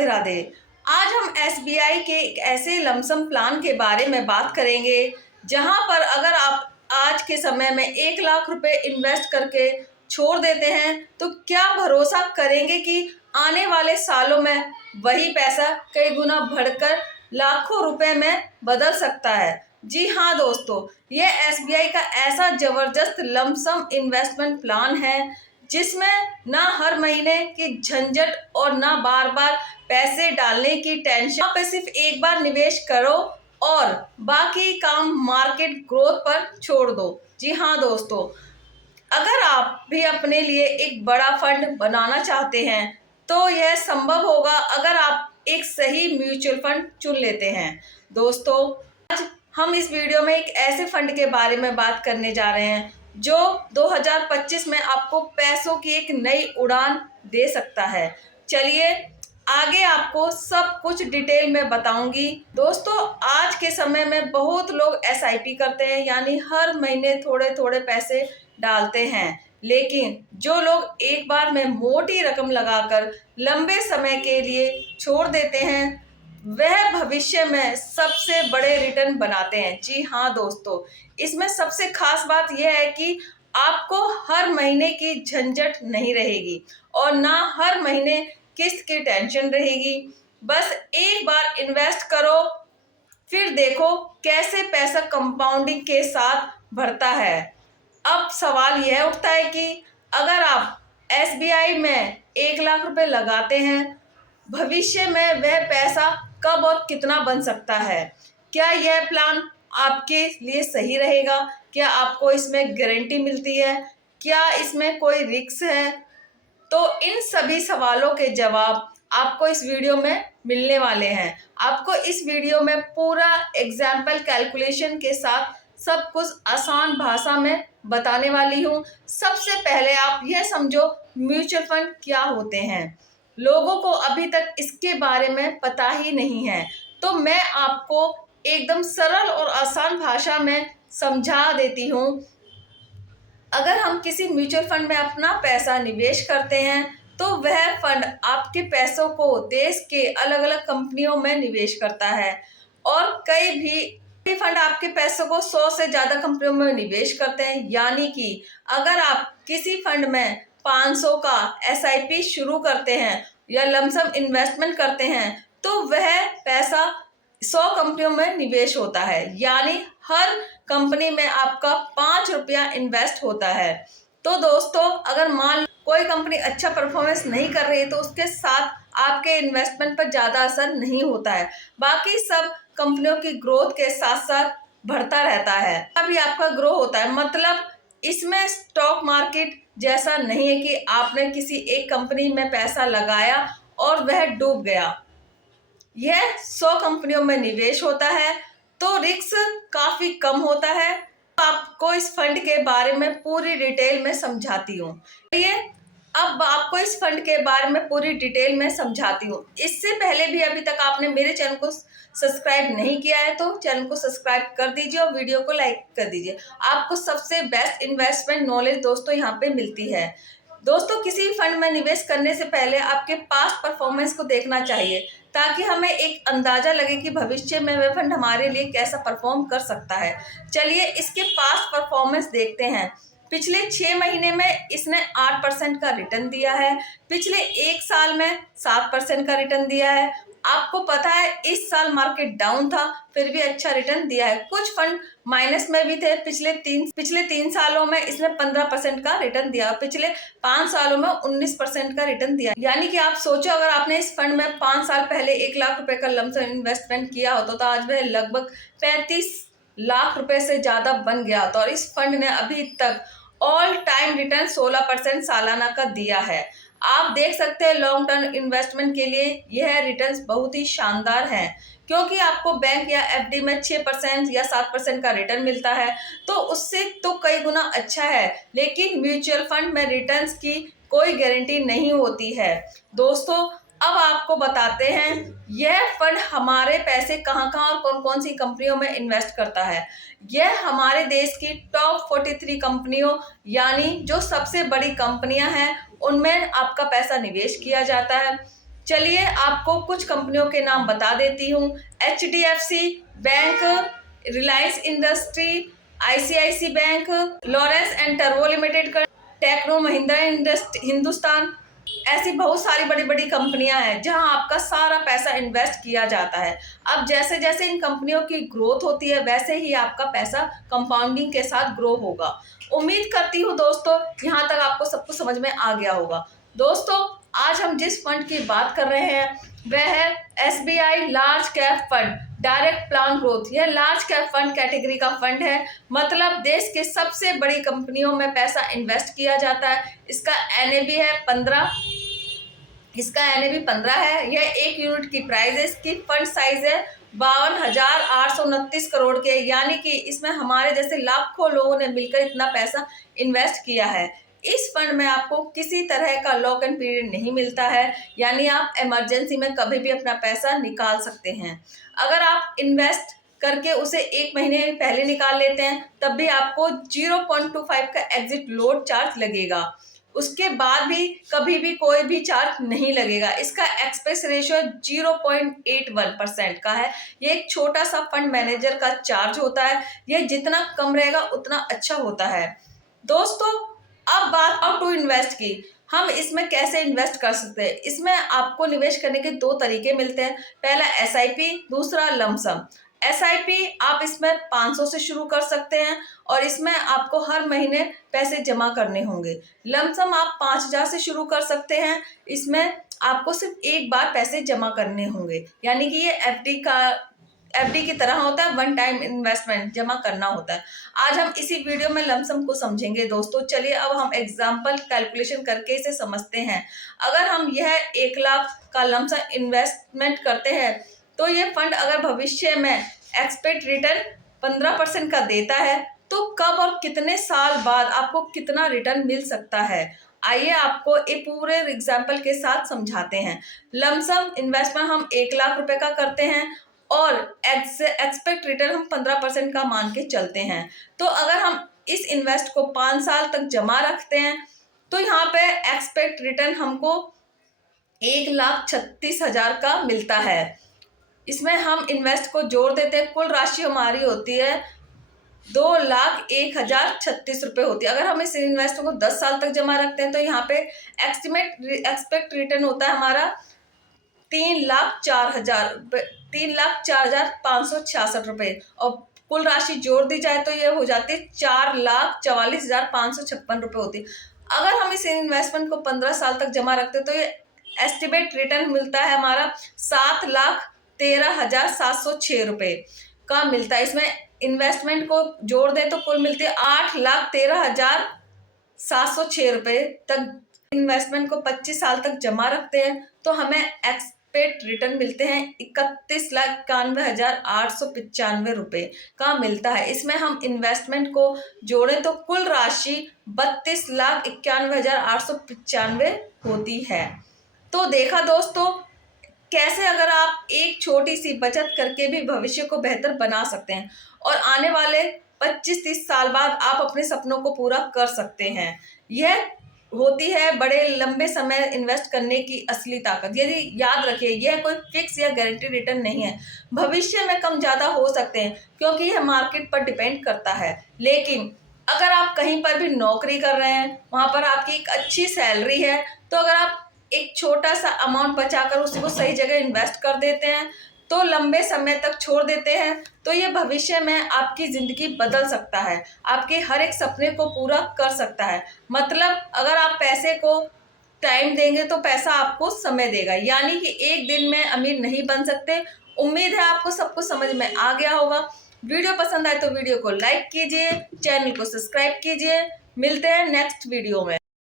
राधे राधे। आज हम एसबीआई के एक ऐसे लमसम प्लान के बारे में बात करेंगे जहां पर अगर आप आज के समय में 1 लाख रुपए इन्वेस्ट करके छोड़ देते हैं तो क्या भरोसा करेंगे कि आने वाले सालों में वही पैसा कई गुना बढ़कर लाखों रुपए में बदल सकता है। जी हाँ दोस्तों, ये एसबीआई का ऐसा जबरदस्त लमसम इन्वेस्टमेंट प्लान है जिसमें ना हर महीने की झंझट और ना बार बार पैसे डालने की टेंशन। यहाँ पे सिर्फ एक बार निवेश करो और बाकी काम मार्केट ग्रोथ पर छोड़ दो। जी हाँ दोस्तों, अगर आप भी अपने लिए एक बड़ा फंड बनाना चाहते हैं तो यह संभव होगा अगर आप एक सही म्यूचुअल फंड चुन लेते हैं। दोस्तों, आज हम इस वीडियो में एक ऐसे फंड के बारे में बात करने जा रहे हैं जो 2025 में आपको पैसों की एक नई उड़ान दे सकता है। चलिए आगे आपको सब कुछ डिटेल में बताऊंगी। दोस्तों, आज के समय में बहुत लोग एसआईपी करते हैं, यानी हर महीने थोड़े थोड़े पैसे डालते हैं, लेकिन जो लोग एक बार में मोटी रकम लगाकर लंबे समय के लिए छोड़ देते हैं वह भविष्य में सबसे बड़े रिटर्न बनाते हैं। जी हाँ दोस्तों, इसमें सबसे खास बात यह है कि आपको हर महीने की झंझट नहीं रहेगी और ना हर महीने किस्त की टेंशन रहेगी। बस एक बार इन्वेस्ट करो, फिर देखो कैसे पैसा कंपाउंडिंग के साथ बढ़ता है। अब सवाल यह उठता है कि अगर आप एसबीआई में 1 लाख रुपए लगाते हैं, भविष्य में वह पैसा कब और कितना बन सकता है? क्या यह प्लान आपके लिए सही रहेगा? क्या आपको इसमें गारंटी मिलती है? क्या इसमें कोई रिस्क है? तो इन सभी सवालों के जवाब आपको इस वीडियो में मिलने वाले हैं। आपको इस वीडियो में पूरा एग्जाम्पल कैलकुलेशन के साथ सब कुछ आसान भाषा में बताने वाली हूँ। सबसे पहले आप यह समझो म्यूचुअल फंड क्या होते हैं। लोगों को अभी तक इसके बारे में पता ही नहीं है, तो मैं आपको एकदम सरल और आसान भाषा में समझा देती हूँ। अगर हम किसी म्यूचुअल फंड में अपना पैसा निवेश करते हैं तो वह फंड आपके पैसों को देश के अलग अलग कंपनियों में निवेश करता है और कई फंड आपके पैसों को 100 से ज़्यादा कंपनियों में निवेश करते हैं। यानी कि अगर आप किसी फंड में 500 का एसआईपी शुरू करते हैं या लमसम इन्वेस्टमेंट करते हैं तो वह पैसा 100 कंपनियों में निवेश होता है, यानी हर कंपनी में आपका 5 रुपया इन्वेस्ट होता है। तो दोस्तों, अगर मान लो कोई कंपनी अच्छा परफॉर्मेंस नहीं कर रही है तो उसके साथ आपके इन्वेस्टमेंट पर ज़्यादा असर नहीं होता है, बाकी सब कंपनियों की ग्रोथ के साथ साथ बढ़ता रहता है, तभी आपका ग्रो होता है। मतलब इसमें स्टॉक मार्केट जैसा नहीं है कि आपने किसी एक कंपनी में पैसा लगाया और वह डूब गया। यह 100 कंपनियों में निवेश होता है तो रिस्क काफी कम होता है। आपको इस फंड के बारे में पूरी डिटेल में समझाती हूँ। चलिए अब आपको इस फंड के बारे में पूरी डिटेल में समझाती हूँ। इससे पहले भी अभी तक आपने मेरे चैनल को सब्सक्राइब नहीं किया है तो चैनल को सब्सक्राइब कर दीजिए और वीडियो को लाइक कर दीजिए। आपको सबसे बेस्ट इन्वेस्टमेंट नॉलेज दोस्तों यहाँ पे मिलती है। दोस्तों, किसी फंड में निवेश करने से पहले आपके पास्ट परफॉर्मेंस को देखना चाहिए ताकि हमें एक अंदाजा लगे कि भविष्य में वह फंड हमारे लिए कैसा परफॉर्म कर सकता है। चलिए इसके पास्ट परफॉर्मेंस देखते हैं। पिछले 6 महीने में इसने 8% का रिटर्न दिया है, पिछले 1 साल में 7% का रिटर्न दिया है। आपको पता है इस साल मार्केट डाउन था फिर भी अच्छा रिटर्न दिया है। कुछ फंड माइनस में भी थे। पिछले 3 सालों में इसने 15% का रिटर्न दिया, पिछले 5 सालों में 19% का रिटर्न दिया। यानी कि आप सोचो अगर आपने इस फंड में 5 साल पहले 1 लाख रुपए का लमसम इन्वेस्टमेंट किया होता तो आज वह लगभग 35 लाख रुपए से ज्यादा बन गया होता। और इस फंड ने अभी तक ऑल टाइम रिटर्न 16% सालाना का दिया है। आप देख सकते हैं लॉन्ग टर्म इन्वेस्टमेंट के लिए यह रिटर्न्स बहुत ही शानदार हैं, क्योंकि आपको बैंक या एफडी में 6% या 7% का रिटर्न मिलता है तो उससे तो कई गुना अच्छा है, लेकिन म्यूचुअल फंड में रिटर्न्स की कोई गारंटी नहीं होती है। दोस्तों, अब आपको बताते हैं यह फंड हमारे पैसे कहाँ कहाँ और कौन कौन सी कंपनियों में इन्वेस्ट करता है। यह हमारे देश की टॉप 43 कंपनियों यानी जो सबसे बड़ी कंपनियां हैं उनमें आपका पैसा निवेश किया जाता है। चलिए आपको कुछ कंपनियों के नाम बता देती हूँ। HDFC bank, Reliance industry, ICICI bank, Lawrence and turbo limited, techno Mahindra Hindustan, ऐसी बहुत सारी बड़ी बड़ी कंपनियां हैं जहां आपका सारा पैसा इन्वेस्ट किया जाता है। अब जैसे जैसे इन कंपनियों की ग्रोथ होती है वैसे ही आपका पैसा कंपाउंडिंग के साथ ग्रो होगा। उम्मीद करती हूँ दोस्तों यहाँ तक आपको सब कुछ समझ में आ गया होगा। दोस्तों आज हम जिस फंड की बात कर रहे हैं वह है SBI large cap fund direct plan growth. यह लार्ज कैप फंड कैटेगरी का फंड है, मतलब देश के सबसे बड़ी कंपनियों में पैसा इन्वेस्ट किया जाता है। इसका NAV है 15, है। यह 1 यूनिट की प्राइस है। इसकी फंड साइज है 52,829 करोड़ के, यानी कि इसमें हमारे जैसे लाखों लोगों ने मिलकर इतना पैसा इन्वेस्ट किया है। इस फंड में आपको किसी तरह का लॉक एंड पीरियड नहीं मिलता है, यानी आप इमरजेंसी में कभी भी अपना पैसा निकाल सकते हैं। अगर आप इन्वेस्ट करके उसे 1 महीने पहले निकाल लेते हैं तब भी आपको 0.25 का एग्जिट लोड चार्ज लगेगा। उसके बाद भी कभी भी कोई भी चार्ज नहीं लगेगा। इसका एक्सपेंस रेशियो 0.81% का है। ये एक छोटा सा फंड मैनेजर का चार्ज होता है। ये जितना कम रहेगा उतना अच्छा होता है। दोस्तों अब बात हाउ टू इन्वेस्ट की, हम इसमें कैसे इन्वेस्ट कर सकते हैं। इसमें आपको निवेश करने के 2 तरीके मिलते हैं, पहला SIP, दूसरा लमसम। SIP आप इसमें 500 से शुरू कर सकते हैं और इसमें आपको हर महीने पैसे जमा करने होंगे। लमसम आप 5,000 से शुरू कर सकते हैं, इसमें आपको सिर्फ एक बार पैसे जमा करने होंगे, यानी कि ये FD की तरह होता है, 1 टाइम इन्वेस्टमेंट जमा करना होता है। आज हम इसी वीडियो में लमसम को समझेंगे दोस्तों। चलिए अब हम एग्जाम्पल कैलकुलेशन करके इसे समझते हैं। अगर हम यह 1 लाख का लमसम इन्वेस्टमेंट करते हैं तो ये फंड अगर भविष्य में एक्सपेक्ट रिटर्न 15% का देता है तो कब और कितने साल बाद आपको कितना रिटर्न मिल सकता है, आइए आपको एक पूरे एग्जाम्पल के साथ समझाते हैं। लमसम इन्वेस्टमेंट हम 1 लाख रुपए का करते हैं और एक्सपेक्ट रिटर्न हम 15% का मान के चलते हैं। तो अगर हम इस इन्वेस्ट को 5 साल तक जमा रखते हैं तो यहाँ पे एक्सपेक्ट रिटर्न हमको 1,36,000 का मिलता है। इसमें हम इन्वेस्ट को जोड़ देते हैं, कुल राशि हमारी होती है 2,01,036 रुपये होती है। अगर हम इस इन्वेस्ट को 10 साल तक जमा रखते हैं तो यहाँ पे एक्सपेक्ट रिटर्न होता है हमारा 3,04,566 रुपये और कुल राशि जोड़ दी जाए तो ये हो जाती है 4,44,556 रुपये होती है। अगर हम इस इन्वेस्टमेंट को 15 साल तक जमा रखते हैं तो ये एस्टिमेट रिटर्न मिलता है हमारा 7,13,706 रुपये का मिलता है। इसमें इन्वेस्टमेंट को जोड़ दें तो कुल मिलती है 8,13,706 रुपये तक। इन्वेस्टमेंट को 25 साल तक जमा रखते हैं तो हमें एक्सपेक्ट रिटर्न मिलते हैं 31,91,895 रुपये का मिलता है। इसमें हम इन्वेस्टमेंट को जोड़ें तो कुल राशि 32,91,895 होती है। तो देखा दोस्तों कैसे अगर आप एक छोटी सी बचत करके भी भविष्य को बेहतर बना सकते हैं और आने वाले 25-30 साल बाद आप अपने सपनों को पूरा कर सकते हैं। यह होती है बड़े लंबे समय इन्वेस्ट करने की असली ताकत। यदि याद रखिए यह कोई फिक्स या गारंटी रिटर्न नहीं है, भविष्य में कम ज़्यादा हो सकते हैं क्योंकि यह मार्केट पर डिपेंड करता है। लेकिन अगर आप कहीं पर भी नौकरी कर रहे हैं, वहाँ पर आपकी एक अच्छी सैलरी है, तो अगर आप एक छोटा सा अमाउंट बचाकर उसको सही जगह इन्वेस्ट कर देते हैं तो लंबे समय तक छोड़ देते हैं तो ये भविष्य में आपकी ज़िंदगी बदल सकता है, आपके हर एक सपने को पूरा कर सकता है। मतलब अगर आप पैसे को टाइम देंगे तो पैसा आपको समय देगा, यानी कि एक दिन में अमीर नहीं बन सकते। उम्मीद है आपको सब कुछ समझ में आ गया होगा। वीडियो पसंद आए तो वीडियो को लाइक कीजिए, चैनल को सब्सक्राइब कीजिए। मिलते हैं नेक्स्ट वीडियो में।